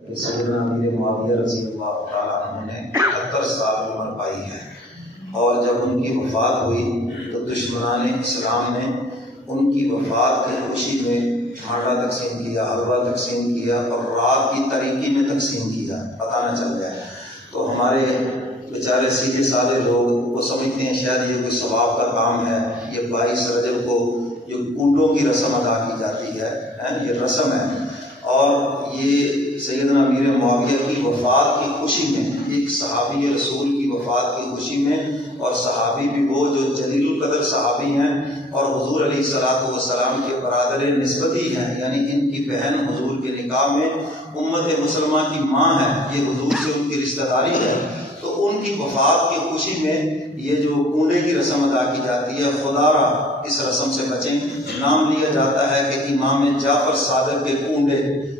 سیدنا امیر معاویہ رضی اللہ تعالیٰ عنہ نے 71 سال عمر پائی ہے، اور جب ان کی وفات ہوئی تو دشمنان اسلام نے ان کی وفات کی خوشی میں مانڈا تقسیم کیا، حلوہ تقسیم کیا اور رات کی تاریکی میں تقسیم کیا، پتہ نہ چل جائے۔ تو ہمارے بیچارے سیدھے سادے لوگ وہ سمجھتے ہیں شاید یہ کوئی ثواب کا کام ہے، یہ 22 رجب کو جو کنڈوں کی رسم ادا کی جاتی ہے یہ رسم ہے، اور یہ سیدنا امیر معاویہ کی وفات کی خوشی میں، ایک صحابی رسول کی وفات کی خوشی میں، اور صحابی بھی وہ جو جلیل القدر صحابی ہیں اور حضور علیہ الصلوۃ والسلام کے برادر نسبتی ہیں، یعنی ان کی بہن حضور کے نکاح میں امت مسلمہ کی ماں ہے، یہ حضور سے ان کی رشتہ داری ہے۔ تو ان کی وفات کی خوشی میں یہ جو کنڈے کی رسم ادا کی جاتی ہے، خدا را اس رسم سے بچیں۔ نام لیا جاتا ہے کہ امام جعفر صادق کے کنڈے۔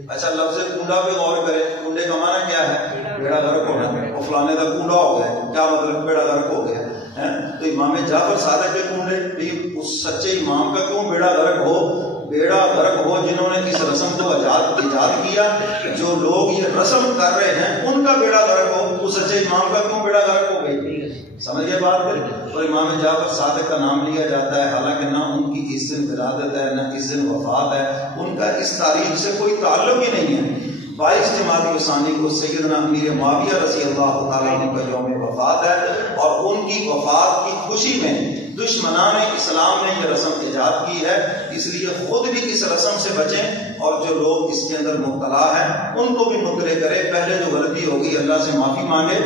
اچھا، لفظ کنڈا پہ غور کریں، کنڈے کا معنی کیا ہے؟ بیڑا غرق ہونا، وہ فلانے کا کنڈا ہو گیا، کیا مطلب؟ بیڑا غرق ہو گیا۔ تو امام جعفر صادق کے کنڈے، اس سچے امام کا کیوں بیڑا غرق ہو؟ بیڑا غرق ہو جنہوں نے اس رسم کو ایجاد کیا، جو لوگ یہ رسم کر رہے ہیں ان کا بیڑا غرق ہو، اس سچے امام کا کیوں بیڑا غرق ہو گئی؟ سمجھ گئے بات پھر؟ تو امام جعفر صادق کا نام لیا جاتا ہے، حالانکہ نہ ان کی اس دن ولادت ہے نہ اس دن وفات ہے، ان کا اس تاریخ سے کوئی تعلق ہی نہیں ہے۔ 22 جمادی الثانی کو سیدنا امیر معاویہ رضی اللہ تعالیٰ عنہ کا یوم وفات ہے، اور ان کی وفات کی خوشی میں دشمنان اسلام نے یہ رسم ایجاد کی ہے، اس لیے خود بھی اس رسم سے بچیں، اور جو لوگ اس کے اندر مبتلا ہیں ان کو بھی مطلع کرے۔ پہلے جو غلطی ہوگی اللہ سے معافی مانگے،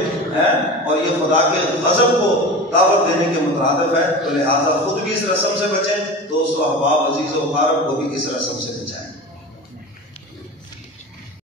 اور یہ خدا کے غضب کو دعوت دینے کے مترادف ہے، تو لہٰذا خود بھی اس رسم سے بچیں، دوست و احباب عزیز و اقارب کو بھی اس رسم سے